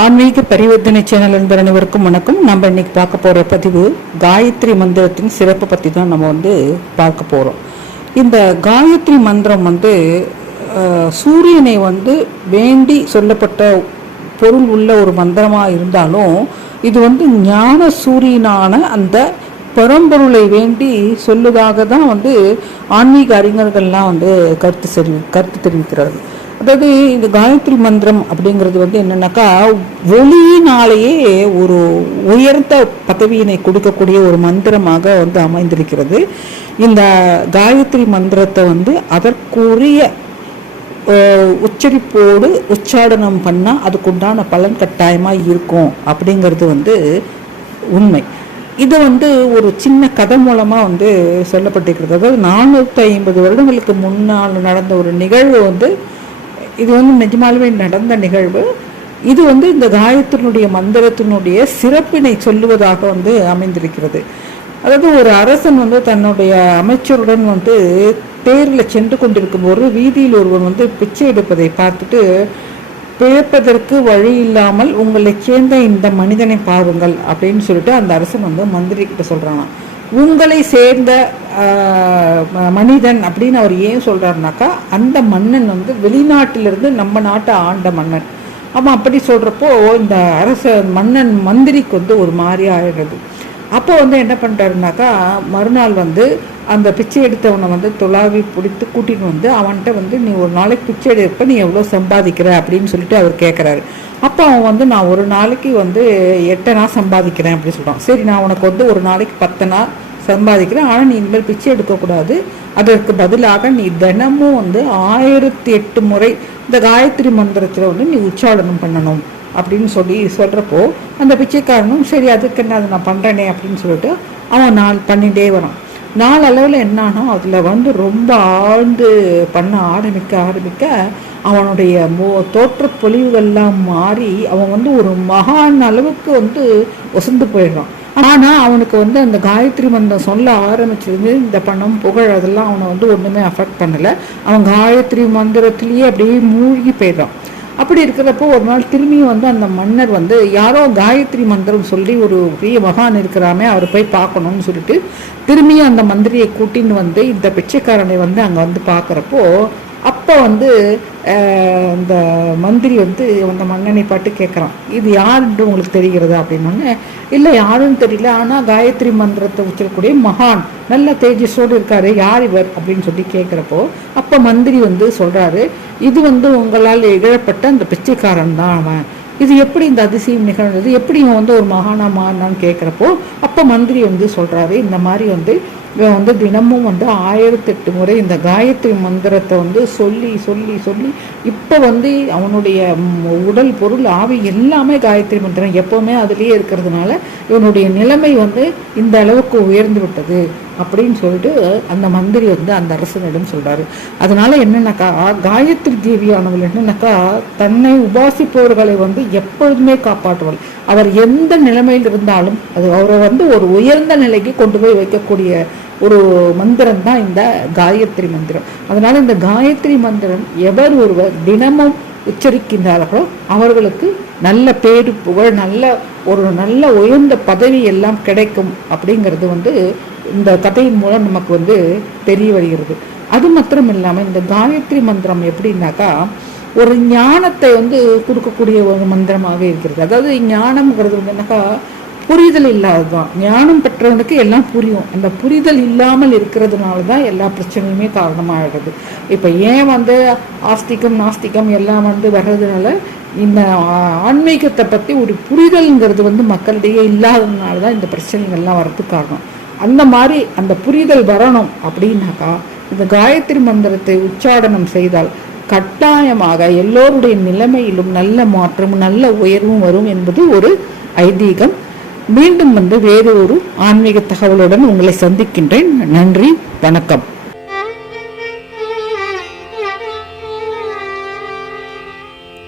ஆன்மீக பரிவர்த்தனை சேனல் என்பர் அனைவருக்கும் வணக்கம். நம்ம இன்னைக்கு பார்க்க போகிற பதிவு காயத்ரி மந்திரத்தின் சிறப்பு பற்றி தான் நம்ம வந்து பார்க்க போகிறோம் இந்த காயத்ரி மந்திரம் வந்து சூரியனை வந்து வேண்டி சொல்லப்பட்ட பொருள் உள்ள ஒரு மந்திரமாக இருந்தாலும் இது வந்து ஞான சூரியனான அந்த பரம்பொருளை வேண்டி சொல்லுவதாக தான் வந்து ஆன்மீக அறிஞர்கள்லாம் வந்து கருத்து செறி கருத்து தெரிவிக்கிறார்கள். அதாவது இந்த காயத்ரி மந்திரம் அப்படிங்கிறது வந்து என்னன்னாக்கா ஒளியினாலேயே ஒரு உயர்ந்த பதவியினை கொடுக்கக்கூடிய ஒரு மந்திரமாக வந்து அமைந்திருக்கிறது. இந்த காயத்ரி மந்திரத்தை வந்து அதற்குரிய உச்சரிப்போடு உச்சாடனம் பண்ணால் அதுக்குண்டான பலன் கட்டாயமாக இருக்கும் அப்படிங்கிறது வந்து உண்மை. இது வந்து ஒரு சின்ன கதை மூலமாக வந்து சொல்லப்பட்டிருக்கிறது. அதாவது நானூற்றி ஐம்பது வருடங்களுக்கு முன்னால் நடந்த ஒரு நிகழ்வு வந்து இது வந்து நிஜமாலுமே நடந்த நிகழ்வு. இது வந்து இந்த காயத்தினுடைய மந்திரத்தினுடைய சிறப்பினை சொல்லுவதாக வந்து அமைந்திருக்கிறது. அதாவது ஒரு அரசன் வந்து தன்னுடைய அமைச்சருடன் வந்து தேரில் சென்று கொண்டிருக்கும் போது வீதியில் ஒருவன் வந்து பிச்சை எடுப்பதை பார்த்துட்டு பிழைப்பதற்கு வழி இல்லாமல் உங்களை சேர்ந்த இந்த மனிதனை பாருங்கள் அப்படின்னு சொல்லிட்டு அந்த அரசன் வந்து மந்திரி கிட்ட உங்களை சேர்ந்த மனிதன் அப்படின்னு அவர் ஏன் சொல்கிறாருனாக்கா அந்த மன்னன் வந்து வெளிநாட்டிலிருந்து நம்ம நாட்டை ஆண்ட மன்னன். அவன் அப்படி சொல்கிறப்போ இந்த அரச மன்னன் மந்திரிக்கு வந்து ஒரு மாதிரி ஆகிடுறது அப்போ வந்து என்ன பண்ணுறாருனாக்கா மறுநாள் வந்து அந்த பிச்சை எடுத்தவனை வந்து துளாவி பிடித்து கூட்டிகிட்டு வந்து அவன்கிட்ட வந்து நீ ஒரு நாளைக்கு பிச்சை எடுப்ப நீ எவ்வளோ சம்பாதிக்கிற? அப்படின்னு சொல்லிட்டு அவர் கேட்குறாரு அப்போ அவன் வந்து நான் ஒரு நாளைக்கு வந்து எட்டனா சம்பாதிக்கிறேன் அப்படின்னு சொல்கிறான் சரி நான் உனக்கு வந்து ஒரு நாளைக்கு பத்தனா சம்பாதிக்கிறேன். ஆனால் நீ இனிமேல் பிச்சை எடுக்கக்கூடாது அதற்கு பதிலாக நீ தினமும் வந்து ஆயிரத்தி எட்டு முறை இந்த காயத்ரி மந்திரத்தில் வந்து நீ உச்சாடனம் பண்ணணும் அப்படின்னு சொல்லி சொல்கிறப்போ அந்த பிச்சைக்காரனும் சரி அதுக்கு என்ன அதை நான் பண்ணுறேனே அப்படின்னு சொல்லிட்டு அவன் நான் பண்ணிகிட்டே வரான். நாள் அளவில் என்னானோ அதில் வந்து ரொம்ப ஆழ்ந்து பண்ண ஆரம்பிக்க ஆரம்பிக்க அவனுடைய மோ தோற்ற பொலிவுகள்லாம் மாறி அவன் வந்து ஒரு மகான் அளவுக்கு வந்து ஒசந்து போயிடுறான். ஆனால் அவனுக்கு வந்து அந்த காயத்ரி மந்திரம் சொல்ல ஆரம்பிச்சிருந்து இந்த பணம் புகழ் அதெல்லாம் அவனை வந்து ஒன்றுமே அஃபெக்ட் பண்ணலை. அவன் காயத்ரி மந்திரத்திலேயே அப்படியே மூழ்கி போயிடுறான். அப்படி இருக்கிறப்போ ஒரு நாள் திரும்பியும் வந்து அந்த மன்னர் வந்து யாரோ காயத்ரி மந்திரம் சொல்லி ஒரு பெரிய மகான் இருக்கிறாமே அவர் போய் பார்க்கணும்னு சொல்லிட்டு திரும்பியும் அந்த மந்திரியை கூட்டின்னு வந்து இந்த பிச்சைக்காரனை வந்து அங்கே வந்து பார்க்குறப்போ அப்போ வந்து இந்த மந்திரி வந்து அந்த மன்னனை பாட்டு கேட்குறான் இது யாருன்னு உங்களுக்கு தெரிகிறதா அப்படின்னாங்க இல்லை யாருன்னு தெரியல ஆனால் காயத்ரி மந்திரத்தை உச்சரக்கூடிய மகான் நல்ல தேஜஸோடு இருக்காரு யார் இவர்? அப்படின்னு சொல்லி கேட்குறப்போ அப்போ மந்திரி வந்து சொல்கிறாரு இது வந்து உங்களால் இகழப்பட்ட அந்த பிச்சைக்காரன் தான் அவன். இது எப்படி இந்த அதிசயம் நிகழ்ந்தது? எப்படி இவன் வந்து ஒரு மகானா மாறினான்னு கேட்குறப்போ அப்போ மந்திரி வந்து சொல்கிறாரு இந்த மாதிரி வந்து இவன் வந்து தினமும் வந்து ஆயிரத்தெட்டு முறை இந்த காயத்ரி மந்திரத்தை வந்து சொல்லி சொல்லி சொல்லி இப்போ வந்து அவனுடைய உடல் பொருள் ஆவி எல்லாமே காயத்ரி மந்திரம் எப்போவுமே அதுலேயே இருக்கிறதுனால இவனுடைய நிலைமை வந்து இந்த அளவுக்கு உயர்ந்து விட்டது அப்படின்னு சொல்லிட்டு அந்த மந்திரி வந்து அந்த அரசனிடம் சொல்கிறாரு அதனால என்னென்னாக்கா காயத்ரி தேவியானவள் என்னென்னாக்கா தன்னை உபாசிப்பவர்களை வந்து எப்பொழுதுமே காப்பாற்றுவள். அவர் எந்த நிலைமையில் இருந்தாலும் அது அவரை வந்து ஒரு உயர்ந்த நிலைக்கு கொண்டு போய் வைக்கக்கூடிய ஒரு மந்திரம் தான் இந்த காயத்ரி மந்திரம். அதனால் இந்த காயத்ரி மந்திரம் எவர் ஒருவர் தினமும் உச்சரிக்கின்றார்களோ அவர்களுக்கு நல்ல பேரு புகழ் நல்ல ஒரு நல்ல உயர்ந்த பதவி எல்லாம் கிடைக்கும் அப்படிங்கிறது வந்து இந்த கதையின் மூலம் நமக்கு வந்து தெரிய வருகிறது. அது மாத்திரம் இல்லாமல் இந்த காயத்ரி மந்திரம் எப்படின்னாக்கா ஒரு ஞானத்தை வந்து கொடுக்கக்கூடிய ஒரு மந்திரமாக இருக்கிறது. அதாவது ஞானம்ங்கிறது வந்து என்னக்கா புரிதல் இல்லாததுதான். ஞானம் பெற்றவனுக்கு எல்லாம் புரியும். அந்த புரிதல் இல்லாமல் இருக்கிறதுனால தான் எல்லா பிரச்சனையுமே காரணமாகிடுது இப்போ ஏன் வந்து ஆஸ்திகம் நாஸ்திகம் எல்லாம் வந்து வர்றதுனால இந்த ஆன்மீகத்தை பற்றி ஒரு புரிதல்ங்கிறது வந்து மக்களிடையே இல்லாததுனால தான் இந்த பிரச்சனைகள்லாம் வர்றதுக்கு காரணம். அந்த மாதிரி அந்த புரிதல் வரணும் அப்படின்னாக்கா இந்த காயத்ரி மந்திரத்தை உச்சாடனம் செய்தால் கட்டாயமாக எல்லோருடைய நிலைமையிலும் நல்ல மாற்றமும் நல்ல உயர்வும் வரும் என்பது ஒரு ஐதீகம். மீண்டும் வந்து வேறு ஒரு ஆன்மீக தகவலுடன் உங்களை சந்திக்கின்றேன். நன்றி வணக்கம்.